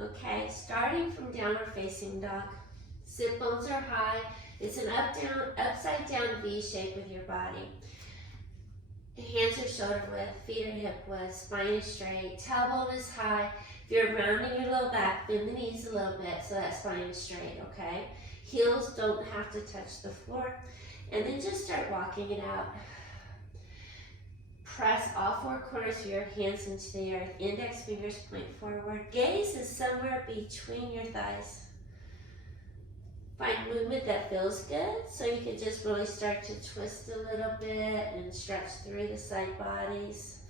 Okay, starting from downward facing dog. Sit bones are high. It's an upside down V shape with your body. Hands are shoulder width, feet are hip width, spine is straight, tailbone is high. If you're rounding your low back, bend the knees a little bit so that spine is straight, okay? Heels don't have to touch the floor. And then just start walking it out. Press all four corners of your hands into the earth. Index fingers point forward. Gaze is somewhere between your thighs. Find movement that feels good, so you can just really start to twist a little bit and stretch through the side bodies.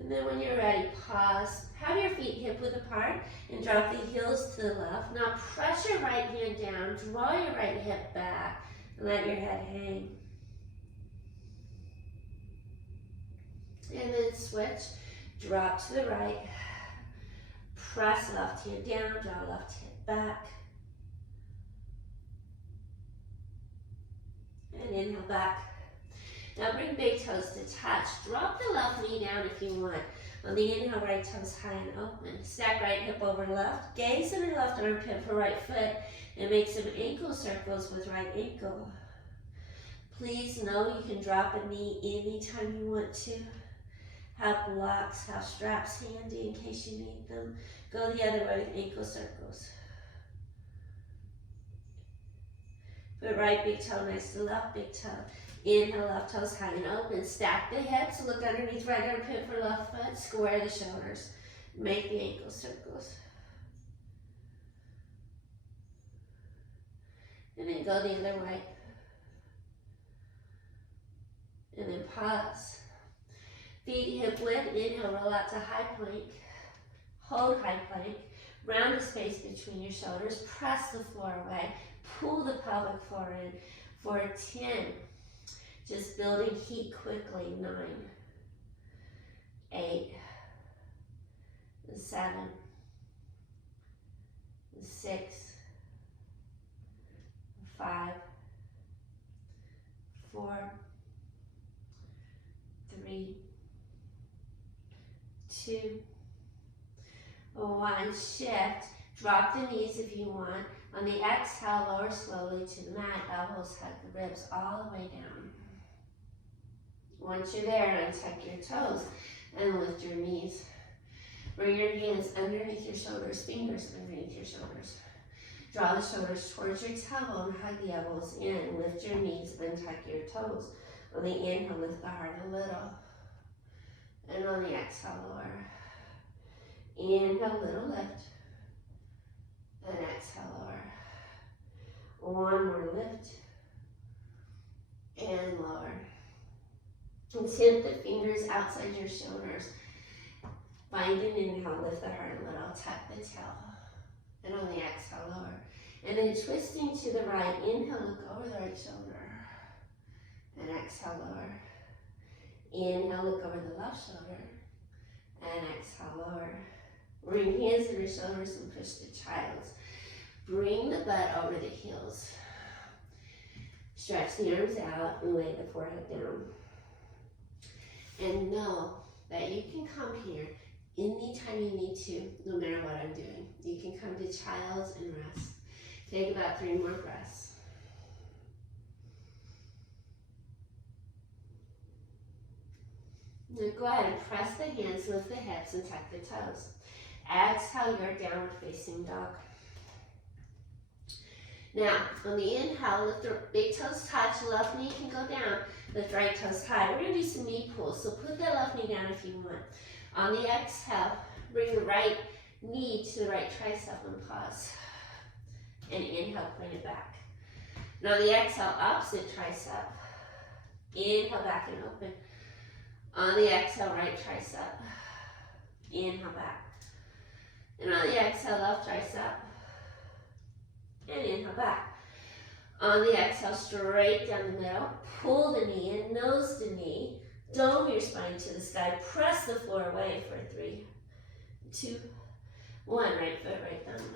And then when you're ready, pause. Have your feet hip width apart and drop the heels to the left. Now press your right hand down, draw your right hip back, and let your head hang. And then switch, drop to the right. Press left hand down, draw left hip back. And inhale back. Now bring big toes to touch. Drop the left knee down if you want. On the inhale, right toes high and open. Stack right hip over left. Gaze in the left armpit for right foot. And make some ankle circles with right ankle. Please know you can drop a knee anytime you want to. Have blocks, have straps handy in case you need them. Go the other way with ankle circles. Put right big toe next to left big toe. Inhale, left toes high and open. Stack the hips, look underneath right armpit for left foot. Square the shoulders. Make the ankle circles. And then go the other way. And then pause. Feet hip width, inhale, roll out to high plank. Hold high plank. Round the space between your shoulders. Press the floor away. Pull the pelvic floor in for 10. Just building heat quickly. 9, 8, 7, 6, 5, 4, 3, 2, 1. Shift. Drop the knees if you want. On the exhale, lower slowly to the mat. Elbows hug the ribs all the way down. Once you're there, untuck your toes and lift your knees. Bring your hands underneath your shoulders, fingers underneath your shoulders. Draw the shoulders towards your tailbone, hug the elbows in, lift your knees, untuck your toes. On the inhale, lift the heart a little. And on the exhale, lower. Inhale, little lift. And exhale, lower. One more lift. And lower. And tip the fingers outside your shoulders. Find an inhale, lift the heart a little, tuck the tail. And on the exhale, lower. And then twisting to the right, inhale, look over the right shoulder. And exhale, lower. Inhale, look over the left shoulder. And exhale, lower. Bring hands to your shoulders and push the child's. Bring the butt over the heels. Stretch the arms out and lay the forehead down. And know that you can come here anytime you need to, no matter what I'm doing. You can come to child's and rest. Take about 3 more breaths. Now go ahead and press the hands, lift the hips, and tuck the toes. Exhale your downward facing dog. Now, on the inhale, lift the big toes touch, left knee can go down, lift right toes high. We're going to do some knee pulls, so put that left knee down if you want. On the exhale, bring the right knee to the right tricep and pause. And inhale, point it back. Now on the exhale, opposite tricep. Inhale, back and open. On the exhale, right tricep. Inhale, back. And on the exhale, left tricep. And inhale, back. On the exhale, straight down the middle. Pull the knee in, nose to knee. Dome your spine to the sky. Press the floor away for 3, 2, 1. Right foot, right thumb.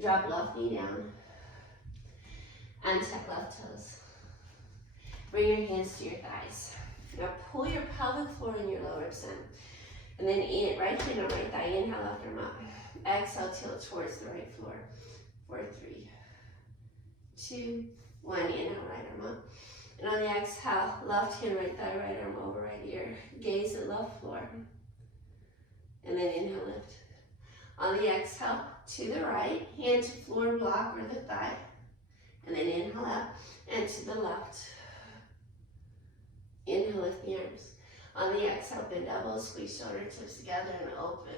Drop left knee down. Untuck left toes. Bring your hands to your thighs. Now pull your pelvis pelvic floor and your lower ribs in. And then in, right hand on right thigh, inhale, lift arm up. Exhale, tilt towards the right floor. 4, 3, 2, 1. Inhale, right arm up. And on the exhale, left hand, right thigh, right arm over right ear. Gaze at left floor. And then inhale, lift. On the exhale, to the right, hand to floor, block, or the thigh. And then inhale up, and to the left. Inhale, lift the arms. On the exhale, bend elbows, squeeze shoulder tips together and open.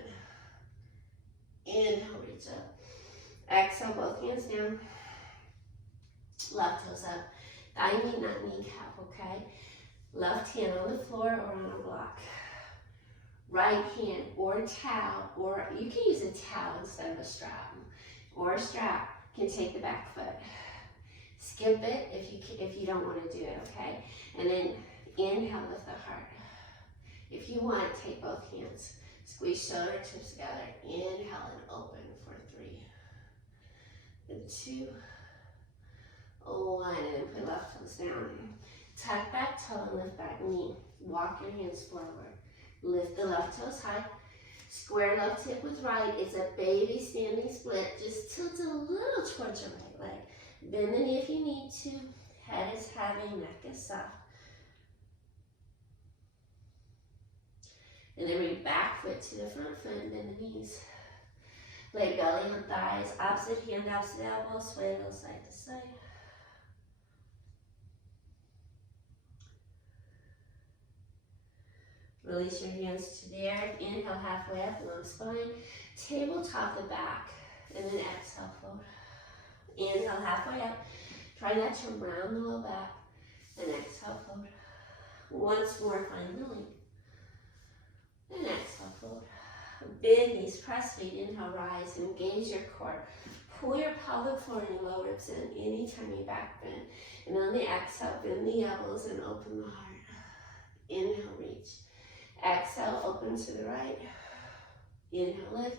Inhale, reach up. Exhale, both hands down. Left toes up. Thigh knee, not kneecap, okay? Left hand on the floor or on a block. Right hand or towel, or you can use a towel instead of a strap. Or a strap can take the back foot. Skip it if you don't want to do it, okay? And then inhale, lift the heart. If you want, take both hands. Squeeze shoulder tips together. Inhale and open for 3, and 2, 1. And then put left toes down. Tuck back toe and lift back knee. Walk your hands forward. Lift the left toes high. Square left hip with right. It's a baby standing split. Just tilt a little towards your right leg. Bend the knee if you need to. Head is heavy, neck is soft. And then bring back foot to the front foot and bend the knees. Lay belly on thighs. Opposite hand, opposite elbow. Sway a little side to side. Release your hands to the earth. Inhale, halfway up, long spine. Tabletop the back. And then exhale, fold. Inhale, halfway up. Try not to round the low back. And exhale, fold. Once more, find the length. And exhale, fold. Bend knees, press feet. Inhale, rise. Engage your core. Pull your pelvic floor and your low ribs in anytime you back bend. And on the exhale, bend the elbows and open the heart. Inhale, reach. Exhale, open to the right. Inhale, lift.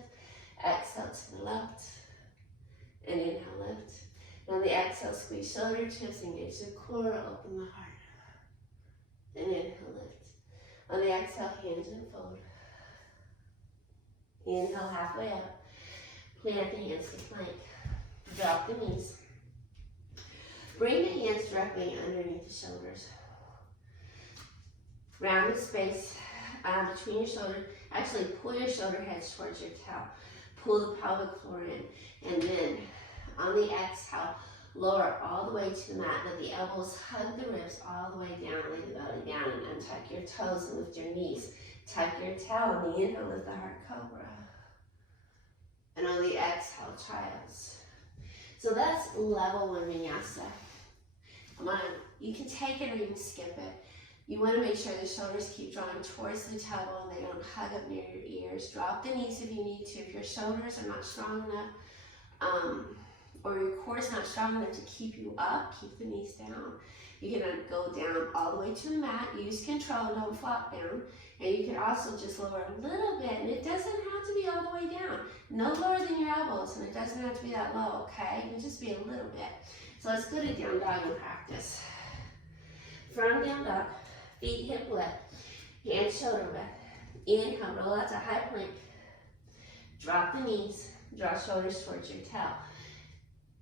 Exhale to the left. And inhale, lift. And on the exhale, squeeze shoulder tips, engage the core, open the heart. And inhale, lift. On the exhale, hands and fold. Inhale, halfway up. Plant the hands to plank. Drop the knees. Bring the hands directly underneath the shoulders. Round the space between your shoulders. Actually, pull your shoulder heads towards your tail. Pull the pelvic floor in. And then, on the exhale, lower all the way to the mat. Let the elbows hug the ribs all the way down. Lay the belly down and untuck your toes and lift your knees. Tuck your tail on the inhale, lift the heart cobra. And on the exhale, child's. So that's level 1 vinyasa. Come on, you can take it or you can skip it. You want to make sure the shoulders keep drawing towards the tailbone and they don't hug up near your ears. Drop the knees if you need to. If your shoulders are not strong enough, or your core is not strong enough to keep you up, keep the knees down. You can go down all the way to the mat. Use control, don't flop down. And you can also just lower a little bit, and it doesn't have to be all the way down. No lower than your elbows, and it doesn't have to be that low, okay? It can just be a little bit. So let's go to down dog and practice. From down dog, feet hip width, hands shoulder width. Inhale, roll out to high plank. Drop the knees, draw shoulders towards your tail.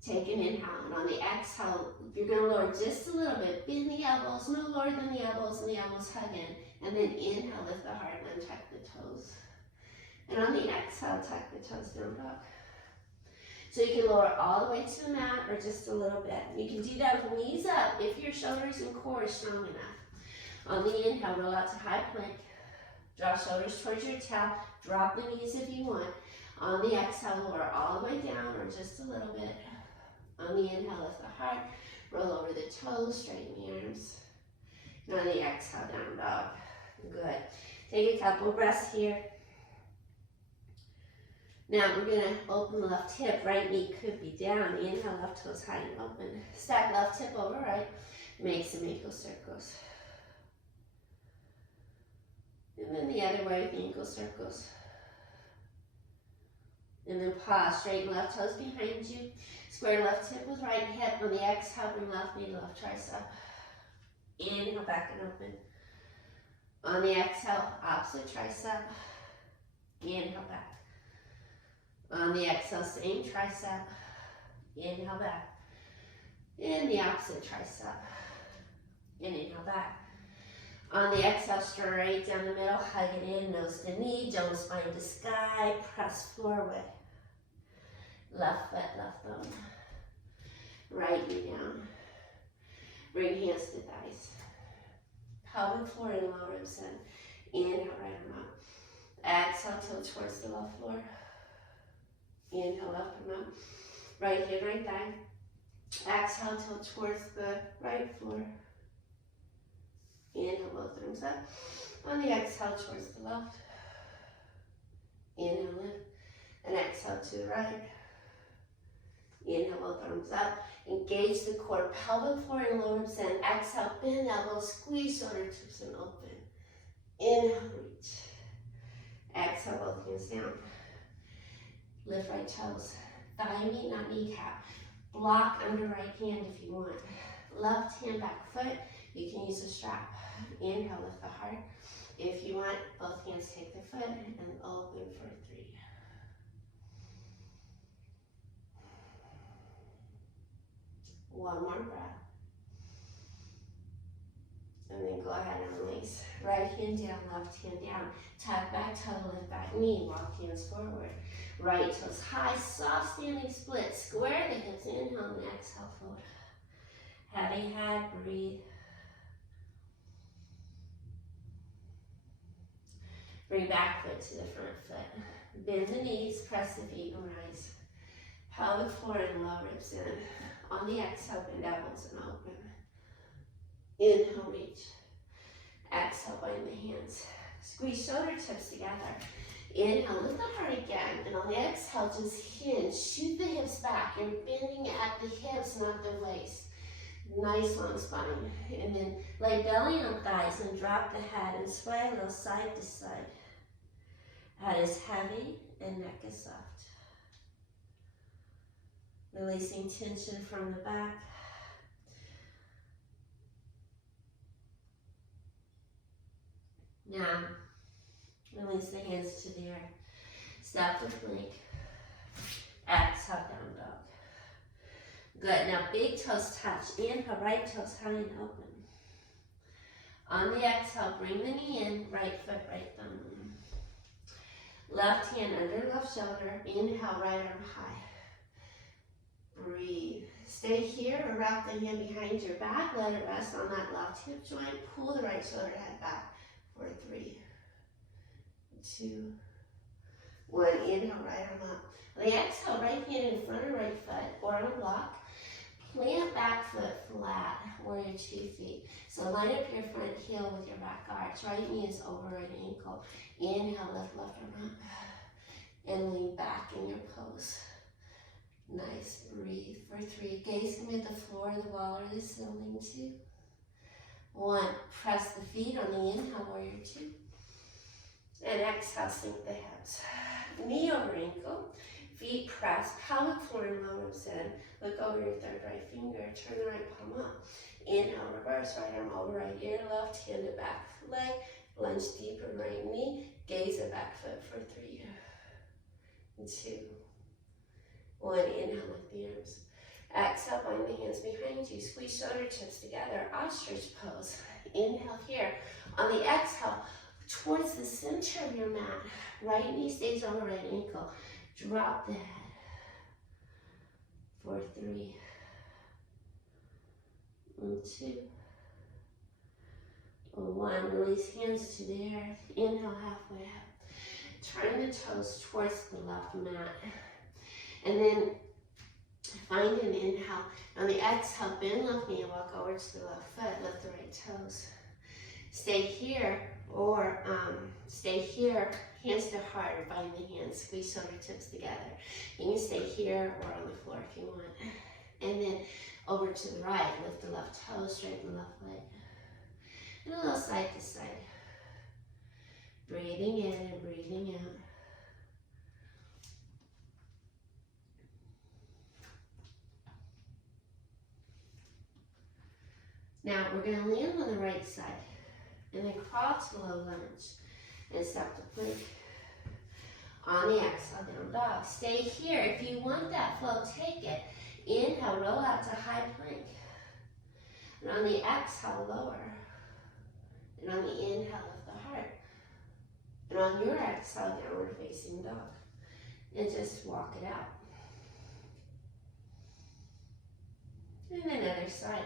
Take an inhale, and on the exhale, you're going to lower just a little bit. Bend the elbows, no lower than the elbows, and the elbows hug in. And then inhale, lift the heart, and tuck the toes. And on the exhale, tuck the toes, down dog. So you can lower all the way to the mat or just a little bit. You can do that with knees up if your shoulders and core is strong enough. On the inhale, roll out to high plank. Draw shoulders towards your tail. Drop the knees if you want. On the exhale, lower all the way down or just a little bit. On the inhale, lift the heart. Roll over the toes, straighten the arms. And on the exhale, down dog. Good. Take a couple breaths here. Now we're going to open the left hip. Right knee could be down. Inhale, left toes high and open. Stack left hip over right. Make some ankle circles. And then the other way with the ankle circles. And then pause. Straighten left toes behind you. Square left hip with right hip. On the exhale, bring left knee to left tricep. Inhale, back and open. On the exhale, opposite tricep. Inhale back. On the exhale, same tricep. Inhale back. And the opposite tricep. And inhale back. On the exhale, straight down the middle, hug it in, nose to knee, don't spine to sky, press forward. Left foot, left thumb. Right knee down. Bring hands to thighs. Pelvic floor and lower ribs in. Inhale, right arm up. Exhale, tilt towards the left floor. Inhale, left arm up. Right hand, right thigh. Exhale, tilt towards the right floor. Inhale, both arms up. On the exhale, towards the left. Inhale, lift. And exhale to the right. Inhale, both arms up. Engage the core, pelvic floor and lower ribs in. Exhale, bend elbows, squeeze shoulder tips and open. Inhale, reach. Exhale, both hands down. Lift right toes. Thigh meet, not kneecap. Block under right hand if you want. Left hand back foot. You can use a strap. Inhale, lift the heart. If you want, both hands take the foot and open for 3. One more breath. And then go ahead and release. Right hand down, left hand down. Tuck back toe, lift back knee. Walk hands forward. Right toes high, soft standing split. Square the hips. Inhale and exhale, fold. Heavy head, breathe. Bring back foot to the front foot. Bend the knees, press the feet and rise. Pelvic floor and low ribs in. On the exhale, bend elbows and open. Inhale, reach. Exhale, bind the hands. Squeeze shoulder tips together. Inhale, lift the heart again. And on the exhale, just hinge. Shoot the hips back. You're bending at the hips, not the waist. Nice long spine. And then lay belly on thighs and drop the head and sway a little side to side. Head is heavy and neck is soft. Releasing tension from the back. Now, release the hands to the earth. Step to plank. Exhale, down dog. Good. Now, big toes touch. Inhale, right toes high and open. On the exhale, bring the knee in. Right foot, right thumb. Left hand under left shoulder. Inhale, right arm high. Breathe. Stay here or wrap the hand behind your back. Let it rest on that left hip joint. Pull the right shoulder head back for 3, 2, 1. Inhale, right arm up. On the exhale, right hand in front of right foot or on a block. Plant back foot flat, warrior 2 feet. So line up your front heel with your back arch. Right knee is over right ankle. Inhale, lift left arm up. And lean back in your pose. Nice, breathe for 3. Gaze commit the floor, the wall, or the ceiling. 2, 1. Press the feet on the inhale, warrior 2. And exhale, sink the hips. Knee over ankle. Feet press, pelvic floor and low ribs in. Look over your third right finger. Turn the right palm up. Inhale, reverse, right arm over right ear, left hand to back leg. Lunge deeper, right knee. Gaze at back foot for 3, 2, 1. Inhale, lift the arms. Exhale, bind the hands behind you. Squeeze shoulder tips together. Ostrich pose. Inhale here. On the exhale, towards the center of your mat. Right knee stays over right ankle. Drop the head for 3, 2, 1. Release hands to the earth. Inhale, halfway up. Turn the toes towards the left mat. And then find an inhale. On the exhale, bend left knee and walk over to the left foot. Lift the right toes. Stay here or stay here. Hands to heart or bind the hands. Squeeze shoulder tips together. You can stay here or on the floor if you want. And then over to the right. Lift the left toe, straighten the left leg. And a little side to side. Breathing in and breathing out. Now we're going to land on the right side. And then crawl to low lunge and step to plank. On the exhale, down dog. Stay here. If you want that flow, take it. Inhale, roll out to high plank. And on the exhale, lower. And on the inhale, lift the heart. And on your exhale, downward facing dog. And just walk it out. And then other side.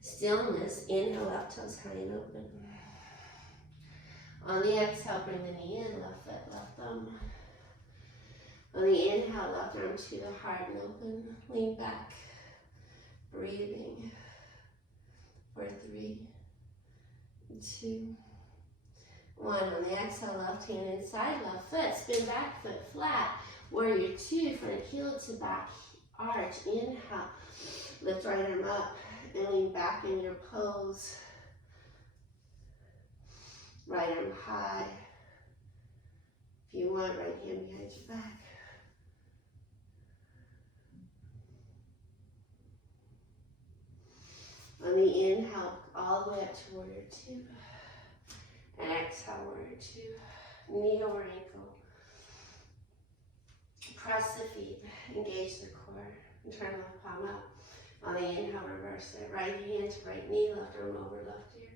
Stillness. Inhale, left toes high and open. On the exhale, bring the knee in, left foot, left thumb. On the inhale, left arm to the heart and open. Lean back. Breathing. For 3, 2, 1. On the exhale, left hand inside, left foot. Spin back foot flat. Warrior 2, front heel to back arch. Inhale. Lift right arm up and lean back in your pose. Right arm high. If you want, right hand behind your back. On the inhale, all the way up to warrior 2. And exhale, warrior 2. Knee over ankle. Press the feet, engage the core, and turn left palm up. On the inhale, reverse it. Right hand to right knee, left arm over left ear.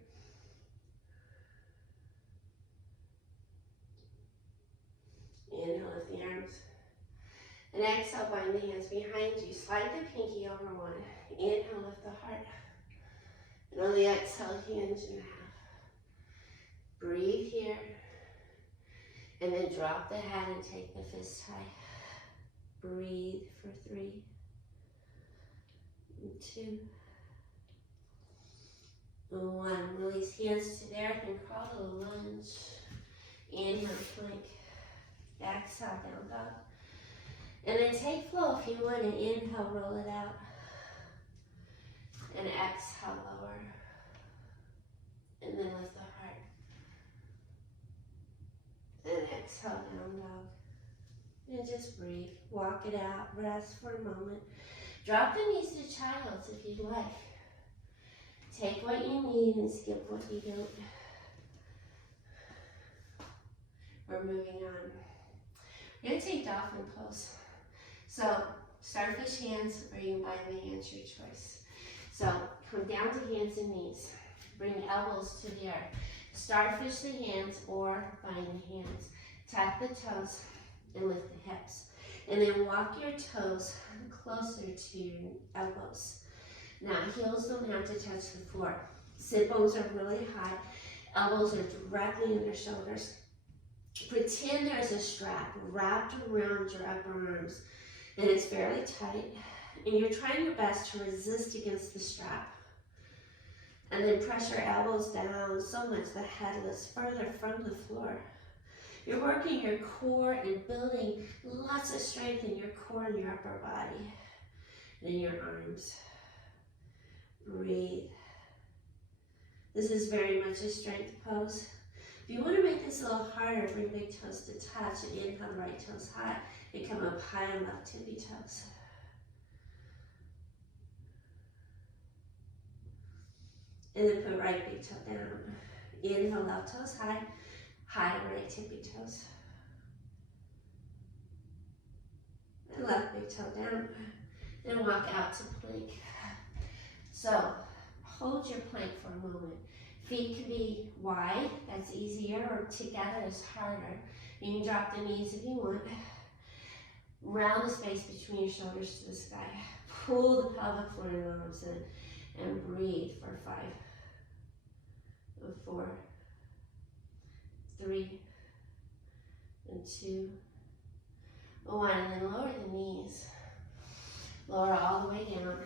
Inhale, lift the arms. And exhale, bind the hands behind you. Slide the pinky over one. Inhale, lift the heart. And on the exhale, hinge in half. Breathe here. And then drop the head and take the fist high. Breathe for 3, 2, 1. Release hands to the earth and crawl to the lunge. Inhale, plank. Exhale, down dog. And then take flow if you want, and inhale, roll it out. And exhale, lower. And then lift the heart. And exhale, down dog. And just breathe. Walk it out. Rest for a moment. Drop the knees to child's if you'd like. Take what you need and skip what you don't. We're moving on. We're going to take dolphin pose. So, starfish hands or you can bind the hands, your choice. So, come down to hands and knees. Bring elbows to the earth. Starfish the hands or bind the hands. Tap the toes and lift the hips. And then walk your toes closer to your elbows. Now, heels don't have to touch the floor. Sit bones are really high. Elbows are directly under shoulders. Pretend there's a strap wrapped around your upper arms and it's fairly tight. And you're trying your best to resist against the strap. And then press your elbows down so much the head lifts further from the floor. You're working your core and building lots of strength in your core and your upper body. And in your arms. Breathe. This is very much a strength pose. If you want to make this a little harder, bring big toes to touch and inhale right toes high and come up high on left tippy toes. And then put right big toe down. Inhale left toes high, high and right tippy toes. And left big toe down. And walk out to plank. So hold your plank for a moment. Feet can be wide, that's easier, or together is harder. You can drop the knees if you want. Round the space between your shoulders to the sky. Pull the pelvic floor and arms in and breathe for 5, 4, 3, 2, 1. And then lower the knees. Lower all the way down.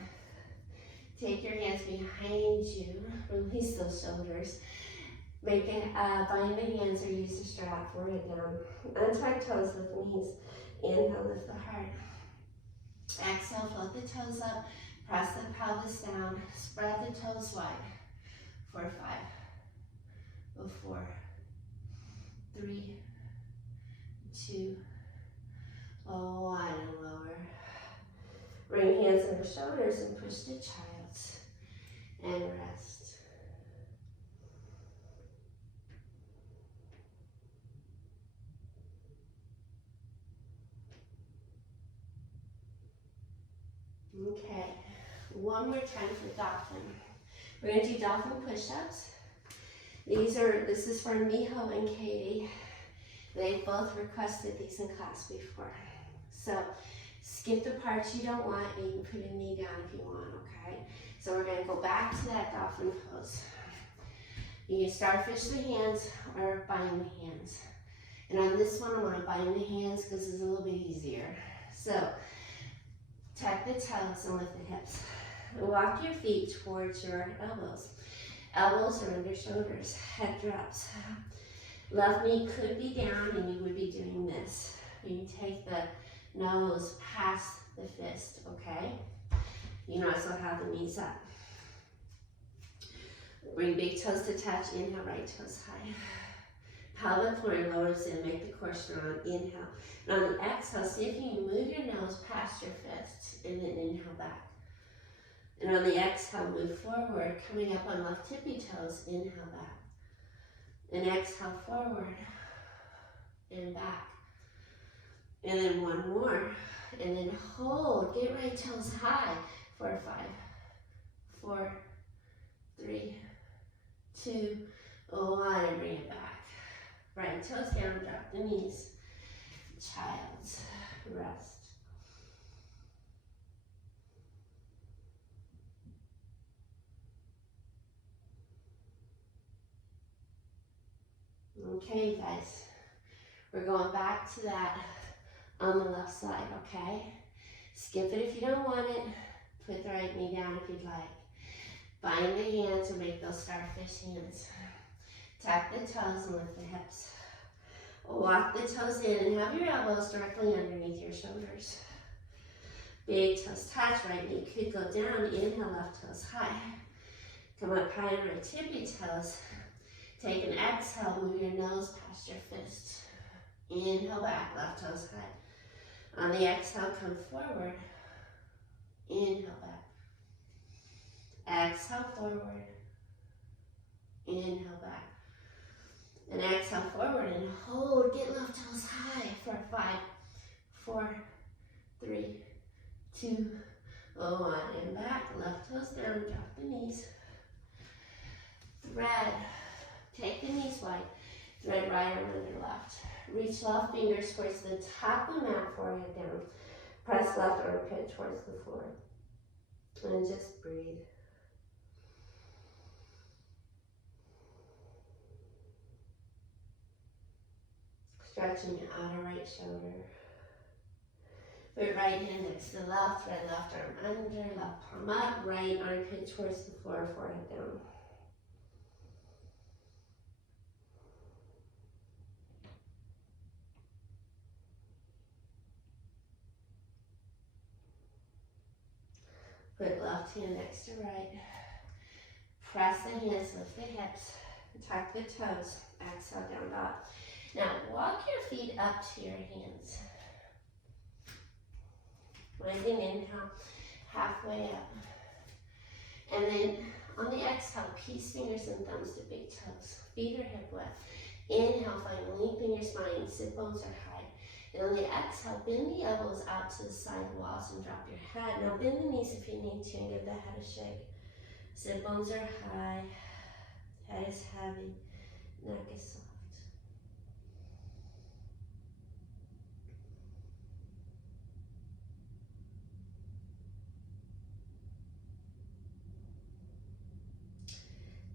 Take your hands behind you. Release those shoulders. Bind the hands or use a strap. Lower it down. Untie toes, lift the knees. Inhale, lift the heart. Exhale, float the toes up. Press the pelvis down. Spread the toes wide. For 5, 4, 3, 2, 1. And lower. Bring hands over shoulders and push to child's. And rest. Okay, one more time for dolphin. We're gonna do dolphin push-ups. This is for Miho and Katie. They both requested these in class before. So skip the parts you don't want, and you can put a knee down if you want, okay? So we're gonna go back to that dolphin pose. You can starfish the hands or bind the hands. And on this one, I'm gonna bind the hands because it's a little bit easier. So tuck the toes and lift the hips. Walk your feet towards your elbows. Elbows are under shoulders, head drops. Left knee could be down and you would be doing this. You can take the nose past the fist, okay? You can also have the knees up. Bring big toes to touch, inhale, right toes high. Pelvic floor lowers in, make the core strong, inhale. And on the exhale, see if you can move your nose past your fists and then inhale back. And on the exhale, move forward, coming up on left tippy toes, inhale back. And exhale forward and back. And then one more. And then hold, get right toes high for 5, 4, 3, 2, 1, and bring it back. Right toes down, drop the knees. Child's rest. Okay, guys, we're going back to that on the left side, okay? Skip it if you don't want it. Put the right knee down if you'd like. Bind the hands and make those starfish hands. Tap the toes and lift the hips. Walk the toes in and have your elbows directly underneath your shoulders. Big toes touch, right knee could go down. Inhale, left toes high. Come up high and right tippy toes. Take an exhale, move your nose past your fist. Inhale back, left toes high. On the exhale, come forward. Inhale back. Exhale forward. Inhale back. And exhale forward and hold. Get left toes high for 5, 4, 3, 2, 1. And back, left toes down, drop the knees. Thread. Take the knees wide. Thread right arm under left. Reach left fingers towards the top of the mat, forehead down. Press left armpit towards the floor. And just breathe. Stretching your outer right shoulder. Put right hand next to the left, thread left arm under, left palm up, right armpit towards the floor, forehead down. Put left hand next to right. Press the hands, lift the hips, tuck the toes, exhale down dog. Now walk your feet up to your hands. Landing inhale, halfway up. And then on the exhale, peace fingers and thumbs to big toes. Feet are hip width. Inhale, find length in your spine, sit bones are high. And on the exhale, bend the elbows out to the side walls and drop your head. Now bend the knees if you need to and give the head a shake. Sit bones are high, head is heavy, neck is soft.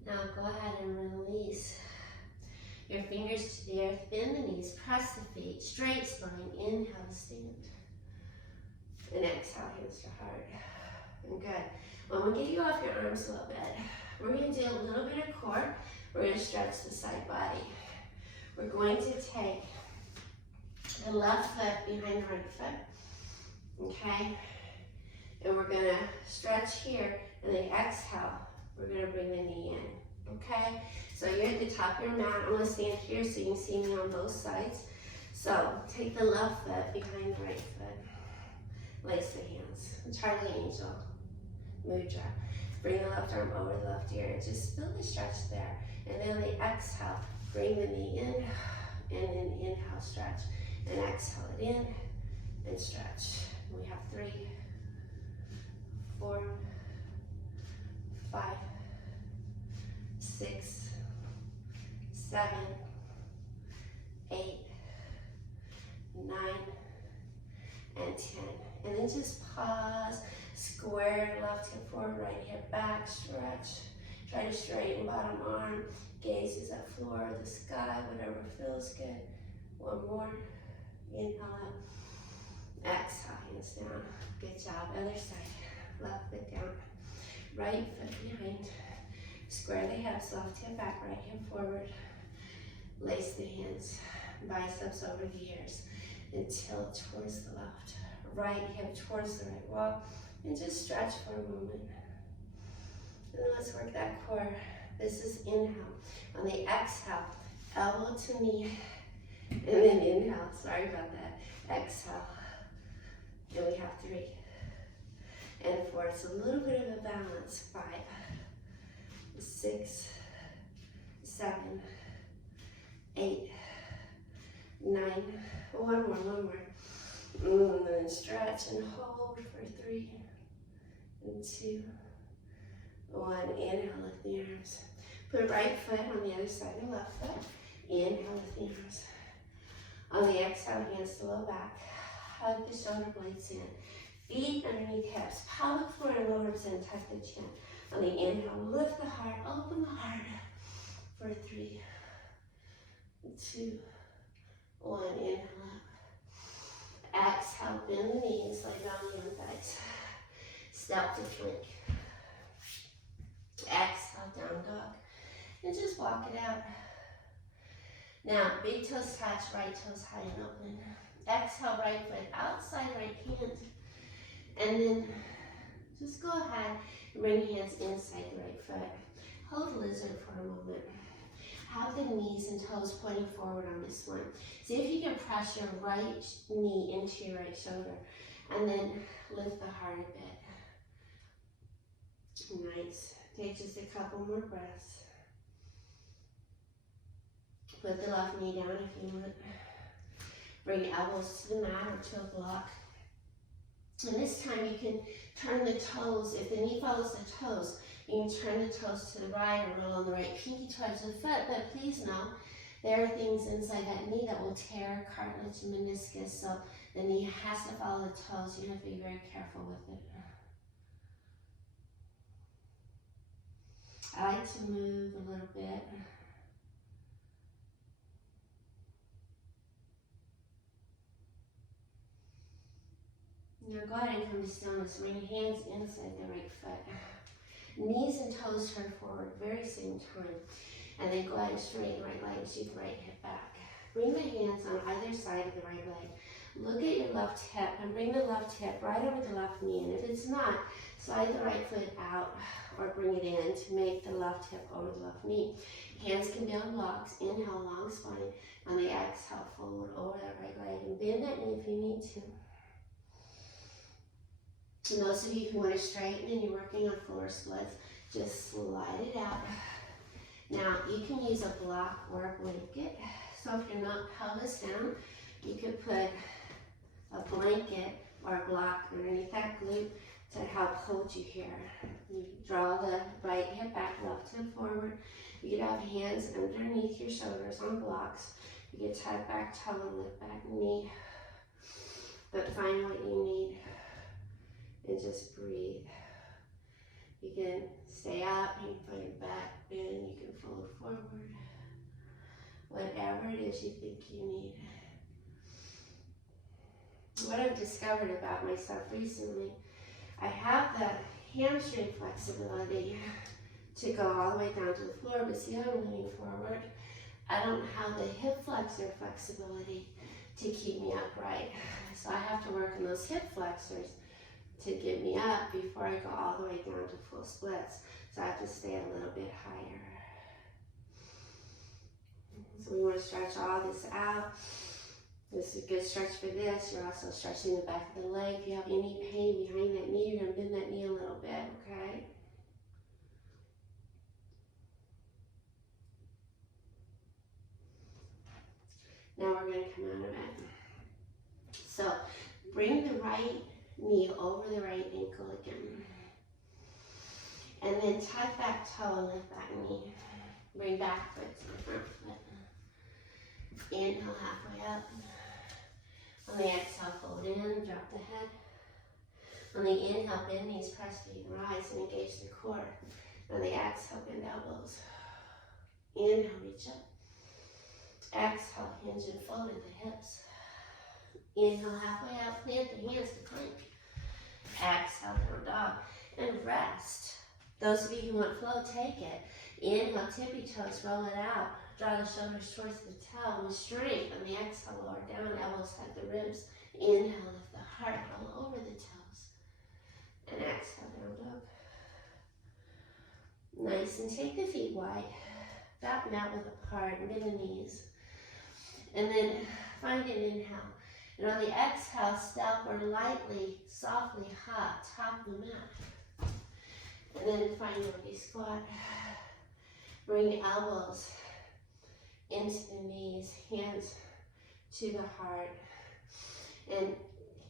Now go ahead and release your fingers to the earth, bend the knees, press the feet, straight spine, inhale to stand. And exhale, hands to heart. And good. Well, I'm gonna get you off your arms a little bit. We're gonna do a little bit of core. We're gonna stretch the side body. We're going to take the left foot behind the right foot, okay? And we're gonna stretch here, and then exhale, we're gonna bring the knee in, okay? So you're at the top of your mat. I'm gonna stand here so you can see me on both sides. So take the left foot behind the right foot. Lace the hands. Charlie Angel. Mudra. Bring the left arm over the left ear. Just feel the stretch there. And then on the exhale, bring the knee in, and then inhale, stretch. And exhale it in, and stretch. We have 3, 4, 5, 6, 7, 8, 9, and 10. And then just pause, square left hip forward, right hip back, stretch. Try to straighten bottom arm, gaze is at floor, the sky, whatever feels good. One more, inhale up, exhale, hands down. Good job, other side, left foot down, right foot behind. Square the hips, left hip back, right hip forward. Lace the hands, biceps over the ears, and tilt towards the left. Right hip towards the right wall, and just stretch for a moment. And then let's work that core. This is inhale. On the exhale, elbow to knee, and then inhale. Sorry about that. Exhale. And we have 3 and 4. It's a little bit of a balance. 5, 6, 7, 8, 9. One more. And then stretch and hold for 3 and 2, 1. Inhale, lift the arms. Put right foot on the other side of left foot. Inhale, lift the arms. On the exhale, hands to low back. Hug the shoulder blades in. Feet underneath hips. Pelvic floor and lower ribs in. Tuck the chin. On the inhale, lift the heart. Open the heart for 3, 2, 1. Inhale up. Exhale, bend the knees, lay down the insides. Step to plank. Exhale, down dog. And just walk it out. Now, big toes touch, right toes high and open. Exhale, right foot outside right hand. And then just go ahead and bring your hands inside the right foot. Hold lizard for a moment. Have the knees and toes pointing forward on this one. See if you can press your right knee into your right shoulder. And then lift the heart a bit. Nice. Take just a couple more breaths. Put the left knee down if you want. Bring elbows to the mat or to a block. And this time you can turn the toes. If the knee follows the toes, you can turn the toes to the right or roll on the right pinky towards the foot. But please know, there are things inside that knee that will tear cartilage and meniscus. So the knee has to follow the toes. You have to be very careful with it. I like to move a little bit. Now go ahead and come to stillness. Bring your hands inside the right foot. Knees and toes turn forward, very same time. And then go ahead and straighten the right leg and shoot the right hip back. Bring the hands on either side of the right leg. Look at your left hip and bring the left hip right over the left knee. And if it's not, slide the right foot out or bring it in to make the left hip over the left knee. Hands can be on blocks. Inhale, long spine. On the exhale, fold over that right leg and bend that knee if you need to. And those of you who want to straighten and you're working on floor splits, just slide it out. Now, you can use a block or a blanket. So if you're not pelvis down, you could put a blanket or a block underneath that glute to help hold you here. You draw the right hip back, left hip forward. You could have hands underneath your shoulders on blocks. You could tuck back toe and lift back knee. But find what you need and just breathe. You can stay up, you can find your back bend, you can fold forward. Whatever it is you think you need. What I've discovered about myself recently, I have the hamstring flexibility to go all the way down to the floor, but see how I'm leaning forward? I don't have the hip flexor flexibility to keep me upright. So I have to work on those hip flexors to get me up before I go all the way down to full splits. So I have to stay a little bit higher. So we want to stretch all this out. This is a good stretch for this. You're also stretching the back of the leg. If you have any pain behind that knee, you're going to bend that knee a little bit, okay? Now we're going to come out of it. So bring the right knee over the right ankle again. And then tuck that toe and lift that knee. Bring back foot to the front foot. Inhale halfway up. On the exhale, fold in, drop the head. On the inhale, bend knees, press feet, and rise and engage the core. On the exhale, bend elbows. Inhale, reach up. Exhale, hinge and fold at the hips. Inhale, halfway out, plant the hands to plank. Exhale, down dog, and rest. Those of you who want flow, take it. Inhale, tippy toes, roll it out. Draw the shoulders towards the tail with strength. On the exhale, lower down, elbows hug the ribs. Inhale, lift the heart, roll over the toes. And exhale, down dog. Nice, and take the feet wide. Back mat width apart, and bend the knees. And then find an inhale. And on the exhale, step or lightly, softly hop, top the mat. And then find yogi squat. Bring elbows into the knees, hands to the heart. And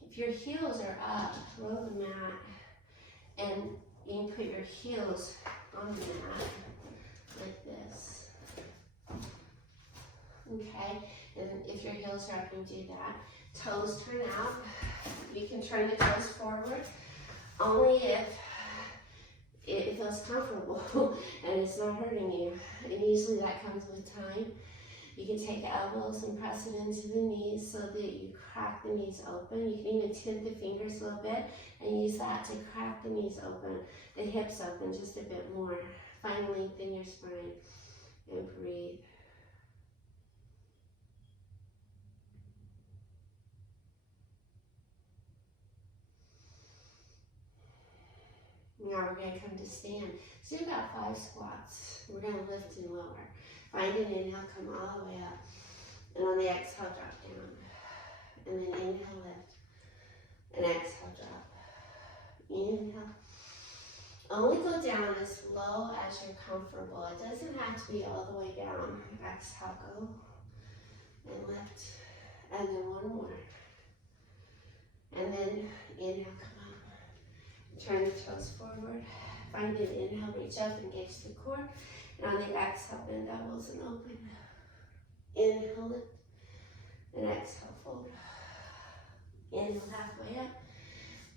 if your heels are up, roll the mat. And you can put your heels on the mat like this. Okay, and if your heels are up, you do that. Toes turn out. You can turn the toes forward only if it feels comfortable and it's not hurting you. And usually that comes with time. You can take elbows and press it into the knees so that you crack the knees open. You can even tip the fingers a little bit and use that to crack the knees open, the hips open just a bit more. Find length in your spine and breathe. Now we're going to come to stand. So do about 5 squats. We're going to lift and lower. Find an inhale, come all the way up. And on the exhale, drop down. And then inhale, lift. And exhale, drop. Inhale. Only go down as low as you're comfortable. It doesn't have to be all the way down. Exhale, go. And lift. And then one more. And then inhale, come up. Turn the toes forward. Find an inhale, reach up, engage the core. And on the exhale, bend elbows and open. Inhale, lift. And exhale, fold. Inhale, halfway up.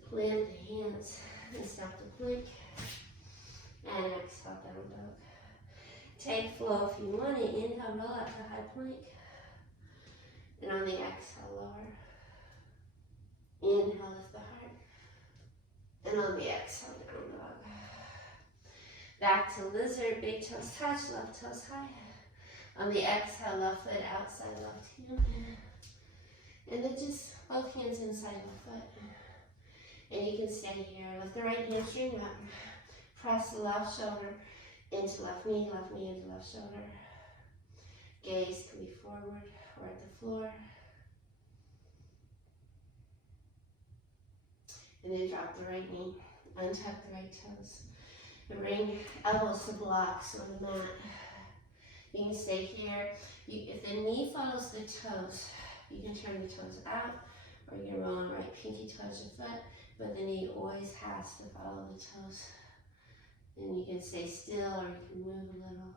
Plant the hands and step the plank. And exhale, down dog. Take flow if you want it. Inhale, roll up to high plank. And on the exhale, lower. Inhale, lift the heart. And on the exhale, down dog. Back to lizard, big toes touch, left toes high. On the exhale, left foot outside left hand. And then just both hands inside the foot. And you can stay here. Lift the right hamstring up. Press the left shoulder into left knee into left shoulder. Gaze can be forward or at the floor. And then drop the right knee, untuck the right toes. And bring elbows to blocks on the mat. You can stay here. If the knee follows the toes, you can turn the toes out, or you can roll on right pinky toes your foot, but the knee always has to follow the toes. And you can stay still or you can move a little.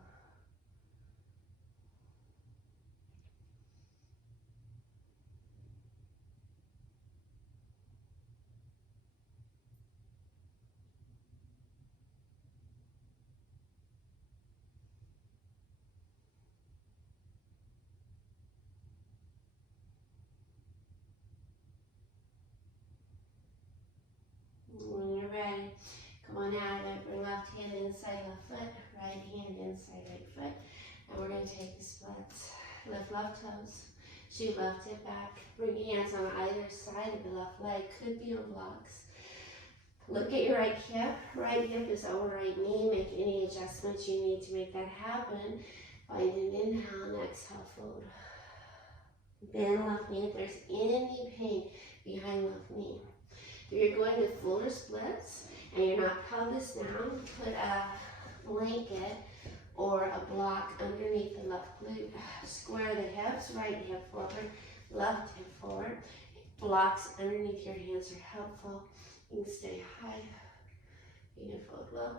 When you're ready, come on out of it. Bring left hand inside left foot, right hand inside right foot. And we're going to take the splits. Lift left toes, shoot left hip back. Bring your hands on either side of the left leg, could be on blocks. Look at your right hip is over right knee. Make any adjustments you need to make that happen. Find an inhale and exhale, fold. Bend left knee if there's any pain behind left knee. If you're going to fuller splits and you're not pelvis down, put a blanket or a block underneath the left glute. Square the hips, right hip forward, left hip forward. Blocks underneath your hands are helpful. You can stay high. You can fold low.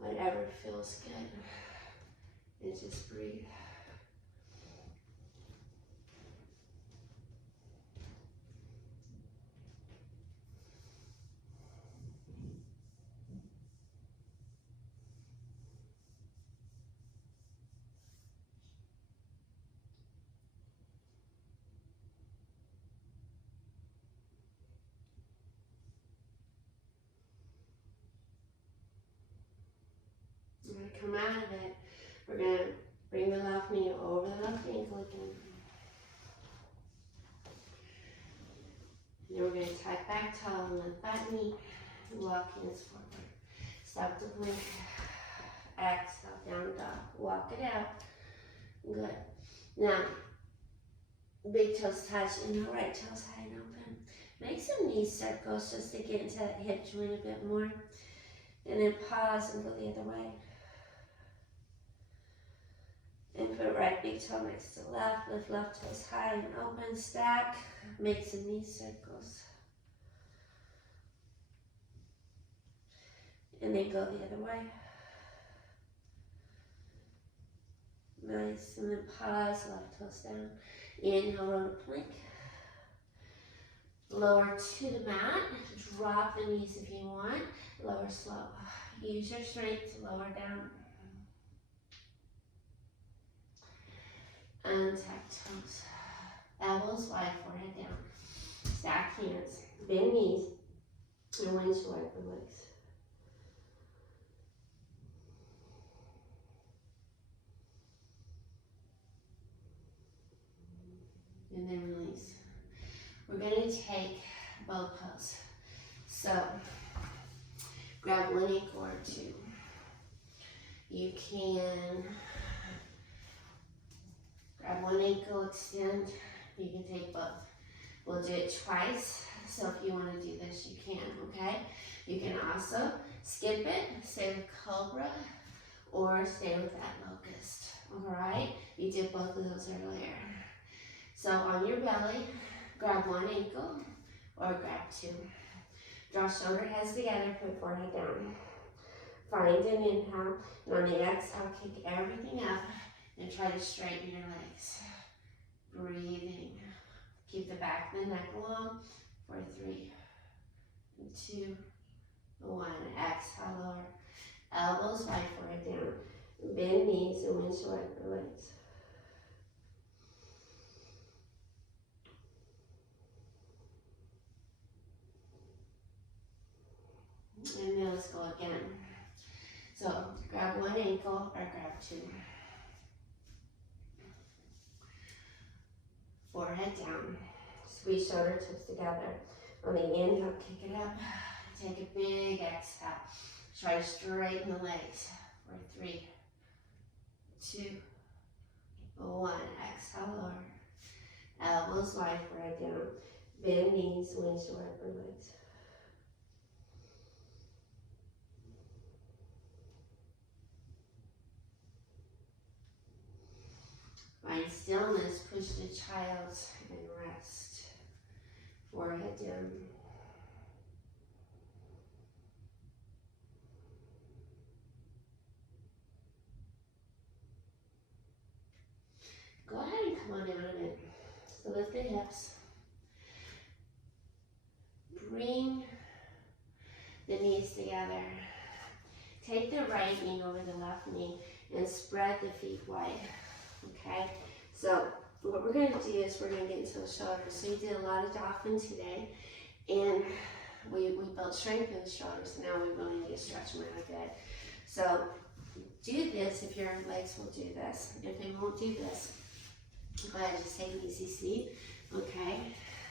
whatever feels good. And just breathe. We're going to come out of it. We're going to bring the left knee over the left ankle again. And then we're going to tuck back toe and lift that knee. Walk hands forward. Stop to blink. Exhale, down dog. Walk it out. Good. Now, big toes touch and the right toes high and open. Make some knee circles just to get into that hip joint a bit more. And then pause and go the other way. And put right big toe next to left. Lift left toes high and open. Stack. Make some knee circles. And then go the other way. Nice. And then pause. Left toes down. Inhale, roll to plank. Lower to the mat. Drop the knees if you want. Lower slow. Use your strength to lower down. Untuck toes. Elbows wide, forehead down. Stack hands. Bend knees. And windshield wiper legs. And then release. We're going to take bow pose. So, grab one ankle or two. You can grab one ankle, extend. You can take both. We'll do it twice. So if you want to do this, you can, okay? You can also skip it, stay with cobra, or stay with that locust, all right? You did both of those earlier. So on your belly, grab one ankle or grab two. Draw shoulder heads together, put forehead down. Find an inhale, and on the exhale, kick everything up and try to straighten your legs. Breathing. Keep the back of the neck long for 3, 2, 1. Exhale, lower. Elbows wide, forehead down. Bend knees and windshield wiper legs. And then let's go again. So grab one ankle or grab two. Forehead down. Squeeze shoulder tips together. On the inhale, kick it up. Take a big exhale. Try to straighten the legs for 3, 2, 1. Exhale, lower. Elbows wide, forehead down. Bend knees, windshield wiper legs. Find stillness, push the child and rest. Forehead down. Go ahead and come on out of it. So lift the hips. Bring the knees together. Take the right knee over the left knee and spread the feet wide. Okay, so what we're going to do is we're going to get into the shoulders. So we did a lot of dolphin today, and we built strength in the shoulders. So now we really need to stretch them out a bit. So do this if your legs will do this. If they won't do this, go ahead and just take an easy seat. Okay,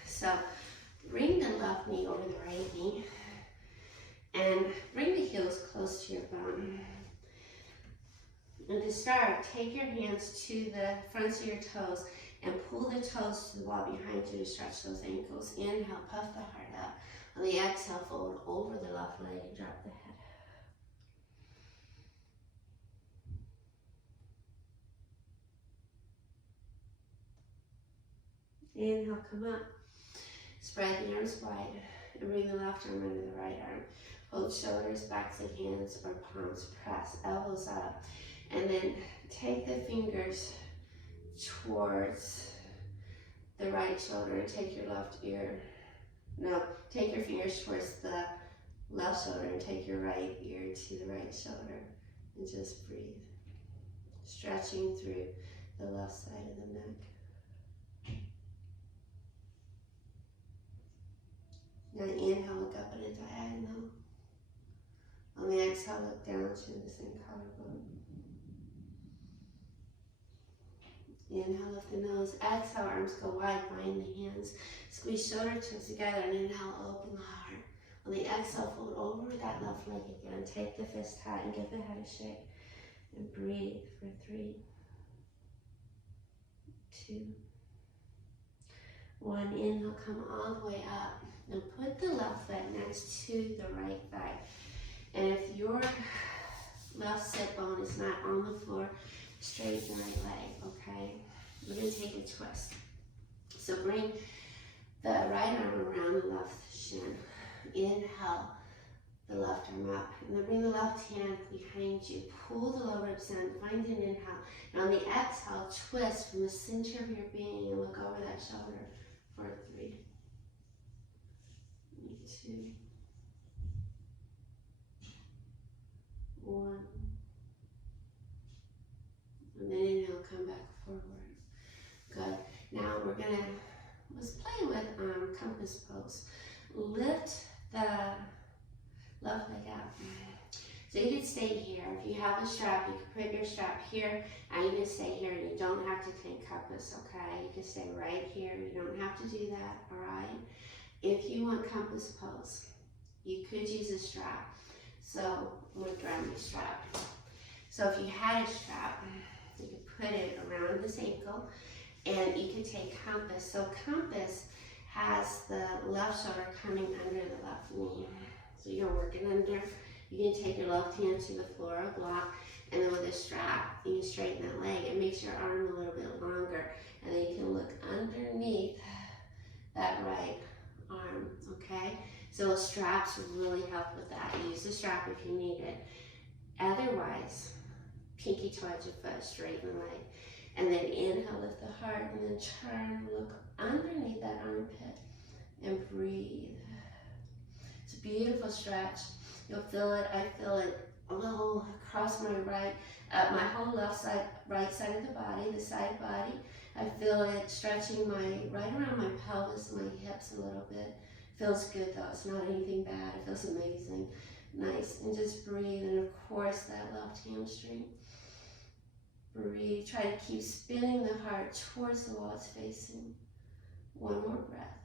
so bring the left knee over the right knee, and bring the heels close to your bone. And to start, take your hands to the fronts of your toes and pull the toes to the wall behind you to stretch those ankles. Inhale, puff the heart up. On the exhale, fold over the left leg and drop the head. Inhale, come up. Spread the arms wide and bring the left arm under the right arm. Hold shoulders, backs of hands, or palms press, elbows up. And then take the fingers towards the right shoulder and take your left ear. No, take your fingers towards the left shoulder and take your right ear to the right shoulder. And just breathe. Stretching through the left side of the neck. Now inhale, look up at a diagonal. On the exhale, look down, chin to same collarbone. Inhale, lift the nose. Exhale, arms go wide, bind the hands. Squeeze shoulder toes together and inhale, open the heart. On the exhale, fold over that left leg again. Take the fist tight and give the head a shake. And breathe for 3, 2, 1. Inhale, come all the way up. Now put the left leg next to the right thigh. And if your left sit bone is not on the floor, straighten the right leg, okay? We're going to take a twist. So bring the right arm around the left shin. Inhale the left arm up. And then bring the left hand behind you. Pull the lower ribs down. Find an inhale. And on the exhale, twist from the center of your being and look over that shoulder for 3, 2, 1. And then inhale, come back forward. Good. Now we're gonna, let's play with compass pose. Lift the left leg up. So you can stay here. If you have a strap, you can put your strap here, and you can stay here, and you don't have to take compass, okay? You can stay right here. You don't have to do that, all right? If you want compass pose, you could use a strap. So I'm gonna grab my strap. So if you had a strap, you could put it around this ankle, and you could take compass. So compass has the left shoulder coming under the left knee. So you're working under. You can take your left hand to the floor or block, and then with a strap, you can straighten that leg. It makes your arm a little bit longer, and then you can look underneath that right arm, okay? So straps really help with that. Use the strap if you need it. Otherwise, pinky toe edge of foot, straighten the leg. And then inhale, lift the heart, and then turn, look underneath that armpit, and breathe. It's a beautiful stretch. You'll feel it, I feel it all across my my whole left side, right side of the body, the side body. I feel it stretching right around my pelvis and my hips a little bit. Feels good though, it's not anything bad, it feels amazing. Nice, and just breathe, and of course that left hamstring. Breathe, try to keep spinning the heart towards the wall it's facing. One more breath.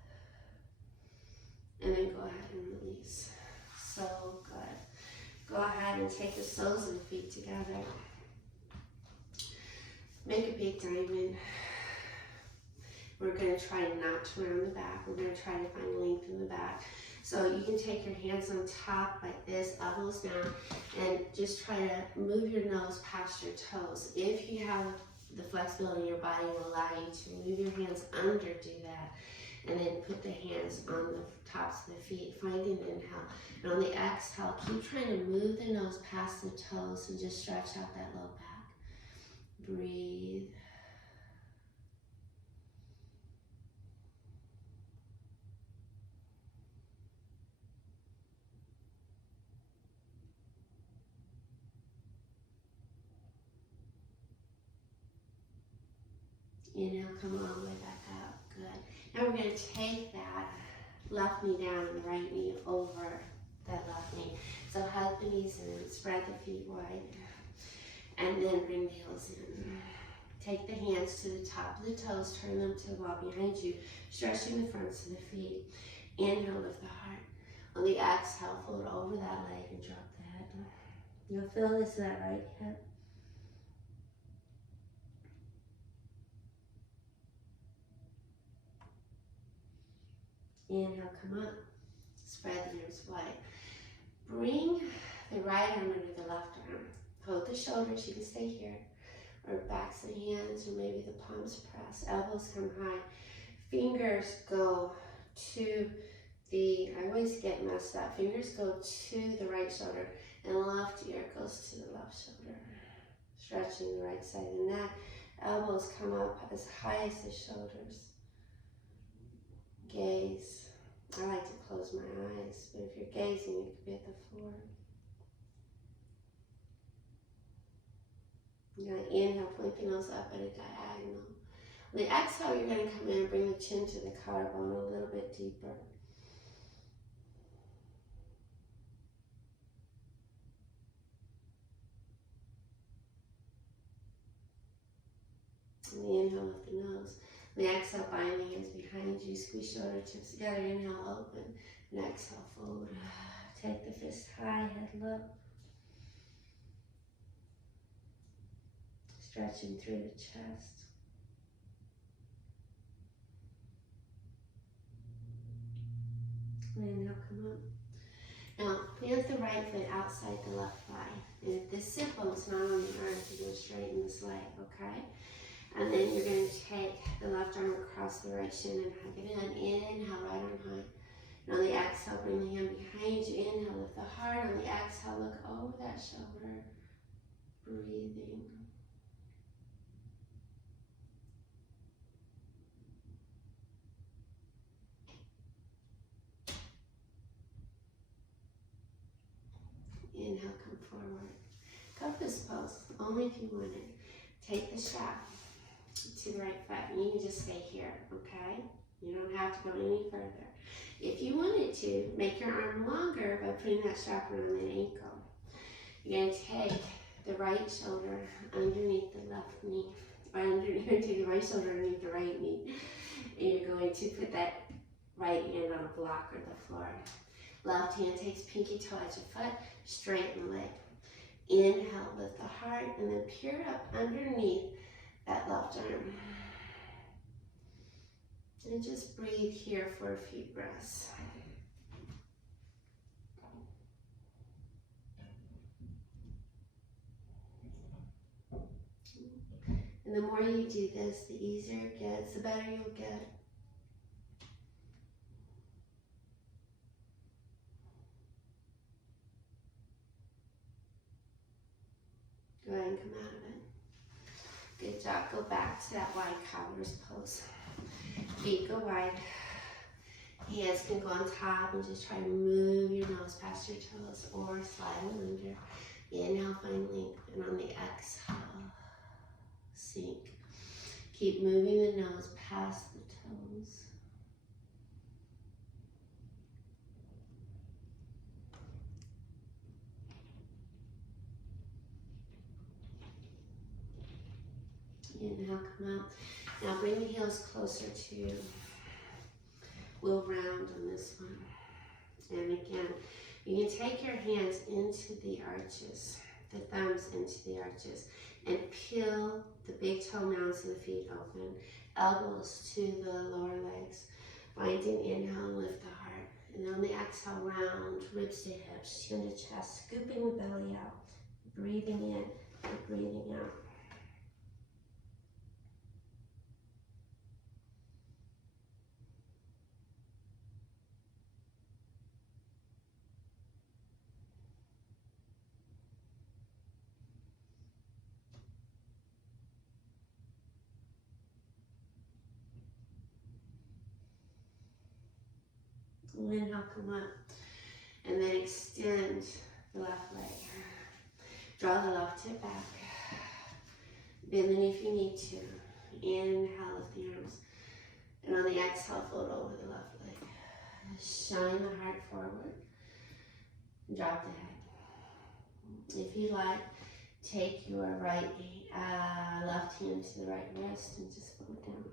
And then go ahead and release. So good. Go ahead and take the soles of the feet together. Make a big diamond. We're going to try not to round the back. We're going to try to find length in the back. So you can take your hands on top like this, elbows down, and just try to move your nose past your toes. If you have the flexibility in your body will allow you to move your hands under, do that. And then put the hands on the tops of the feet, find an inhale. And on the exhale, keep trying to move the nose past the toes and just stretch out that low back. Breathe. Inhale, come all the way back up. Good. Now we're going to take that left knee down and the right knee over that left knee. So hug the knees in, spread the feet wide, and then bring the heels in. Take the hands to the top of the toes, turn them to the wall behind you, stretching the fronts of the feet. Inhale, lift the heart. On the exhale, fold over that leg and drop the head. You'll feel this in that right hip. Inhale, come up, spread the arms wide. Bring the right arm under the left arm. Hold the shoulders, you can stay here, or backs of the hands, or maybe the palms press, elbows come high. Fingers go to I always get messed up. Fingers go to the right shoulder and left ear goes to the left shoulder. Stretching the right side of the neck. Elbows come up as high as the shoulders. Gaze. I like to close my eyes, but if you're gazing, you could be at the floor. You're going to inhale, point the nose up at a diagonal. On the exhale, you're going to come in and bring the chin to the collarbone a little bit deeper. On the inhale, lift the nose. On the exhale, bind the hands behind you. Squeeze shoulder tips together. Inhale, open. And exhale, fold. Take the fist high, head low. Stretching through the chest. Inhale, come up. Now, plant the right foot outside the left thigh. And if this simple, it's not on the arm to go straighten this leg, okay? And then you're going to take the left arm across the right shin and hug it in. Inhale, right arm high. And on the exhale, bring the hand behind you. Inhale, lift the heart. On the exhale, look over that shoulder. Breathing. Inhale, come forward. Compass pose, only if you want it. Take the strap to the right foot, and you can just stay here, okay? You don't have to go any further. If you wanted to, make your arm longer by putting that strap around the ankle. You're going to take the right shoulder underneath the left knee, or you're going to take the right shoulder underneath the right knee, and you're going to put that right hand on a block or the floor. Left hand takes pinky toe edge of foot, straighten the leg. Inhale, lift the heart, and then peer up underneath that left arm. And just breathe here for a few breaths. And the more you do this, the easier it gets, the better you'll get. Go ahead and come out of it. Good job. Go back to that wide cowgirls pose. Feet go wide. Hands can go on top and just try to move your nose past your toes or slide them under. Inhale, find length. And on the exhale, sink. Keep moving the nose past the toes. Inhale, come out. Now bring the heels closer to you. We'll round on this one. And again, you can take your hands into the arches, the thumbs into the arches, and peel the big toe mounds of the feet open, elbows to the lower legs. Finding inhale and lift the heart. And on the exhale, round, ribs to hips, chin to chest, scooping the belly out. Breathing in and breathing out. Inhale, come up, and then extend the left leg. Draw the left hip back. Bend the knee if you need to. Inhale, lift the arms. And on the exhale, fold over the left leg. Shine the heart forward. Drop the head. If you like, take your left hand to the right wrist and just fold down.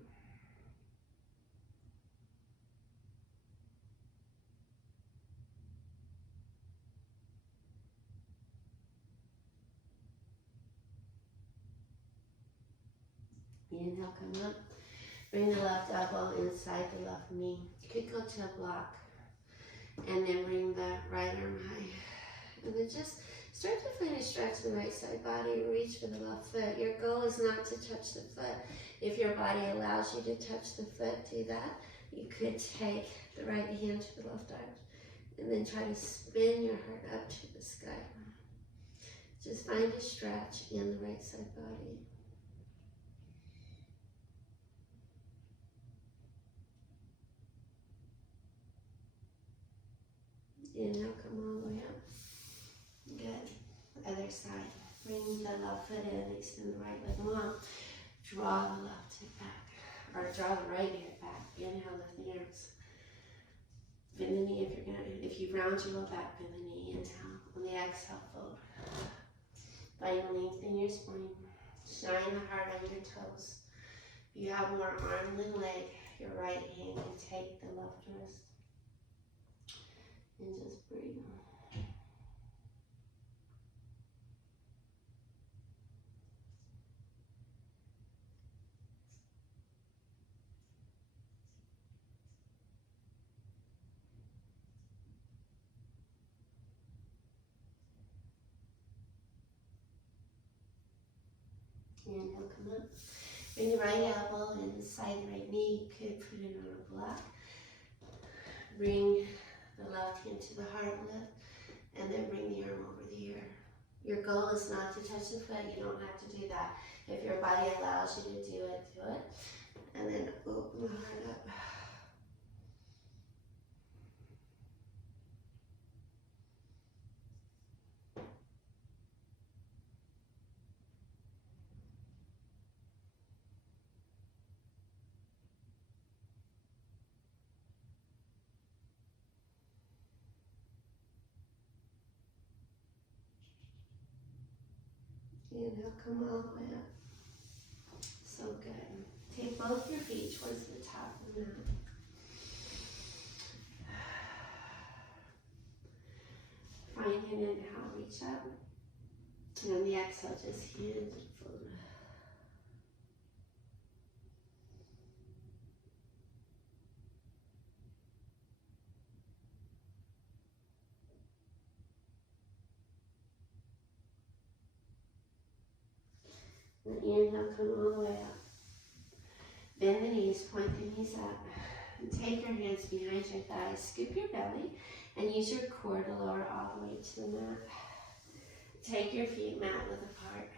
Inhale, come up. Bring the left elbow inside the left knee. You could go to a block. And then bring the right arm high. And then just start to find a stretch in the right side body. Reach for the left foot. Your goal is not to touch the foot. If your body allows you to touch the foot, do that. You could take the right hand to the left arm and then try to spin your heart up to the sky. Just find a stretch in the right side body. Inhale, come all the way up. Good. Other side. Bring the left foot in, extend the right leg long. Draw the left hip back, or draw the right hip back. Inhale, lift the arms. Bend the knee if you round your low back, bend the knee. Inhale. On the exhale, fold. Find length in your spine. Shine the heart on your toes. If you have more arm than leg, your right hand can take the left wrist. And just breathe. Inhale, come up. Bring the right elbow inside the right knee. You could put it on a block. Bring the left hand to the heart lift, and then bring the arm over the ear. Your goal is not to touch the foot. You don't have to do that. If your body allows you to do it, do it. And then open the heart up. Inhale, come all the way up. So good. Take both your feet towards the top of the mat. Find an inhale, reach up. And on the exhale, just hand and fold. And inhale, come all the way up. Bend the knees, point the knees up. And take your hands behind your thighs, scoop your belly, and use your core to lower all the way to the mat. Take your feet mat width apart.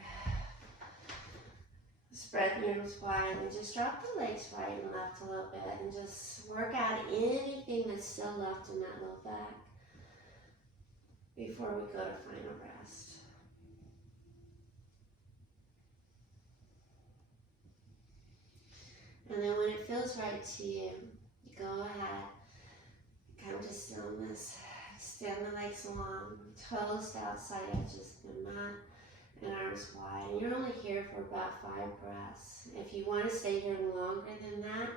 Spread the arms wide and just drop the legs right and left a little bit and just work out anything that's still left in that low back before we go to final rest. And then when it feels right to you, go ahead, come to stillness, extend the legs long, toes to outside edges of the mat, and arms wide. And you're only here for about 5 breaths. If you want to stay here longer than that,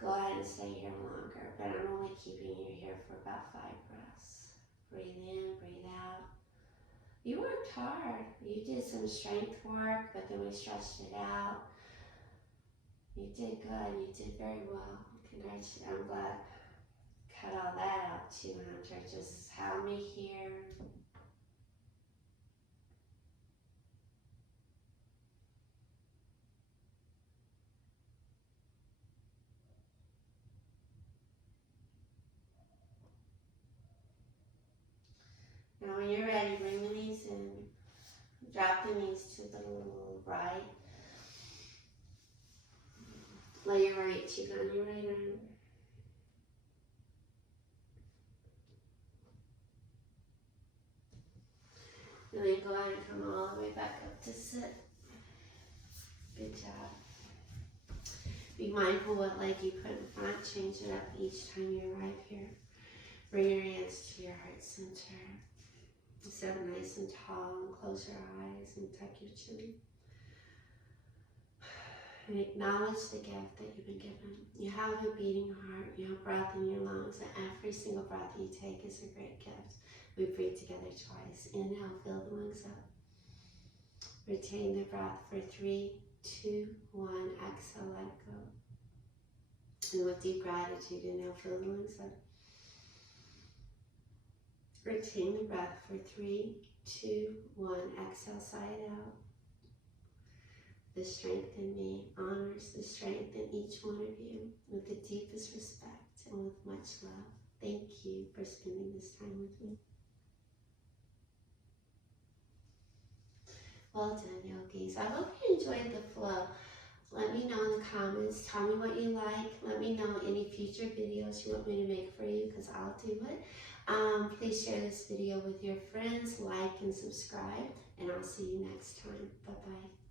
go ahead and stay here longer. But I'm only keeping you here for about 5 breaths. Breathe in, breathe out. You worked hard. You did some strength work, but then we stretched it out. You did good. You did very well. Congratulations. I'm glad. Cut all that out too, Hunter. Just have me here. Now when you're ready, bring the knees in. Drop the knees to the little right. Lay your right cheek on your right arm. And then go ahead and come all the way back up to sit. Good job. Be mindful what leg you put in front. Change it up each time you arrive here. Bring your hands to your heart center. Sit up nice and tall and close your eyes and tuck your chin. And acknowledge the gift that you've been given. You have a beating heart, you have breath in your lungs, and every single breath you take is a great gift. We breathe together twice. Inhale, fill the lungs up. Retain the breath for 3, 2, 1. Exhale, let go. And with deep gratitude, inhale, fill the lungs up. Retain the breath for 3, 2, 1. Exhale, sigh it out. the strength in me, honors the strength in each one of you with the deepest respect and with much love. Thank you for spending this time with me. Well done, yogis. I hope you enjoyed the flow. Let me know in the comments. Tell me what you like. Let me know any future videos you want me to make for you, because I'll do it. Please share this video with your friends, like and subscribe, and I'll see you next time. Bye-bye.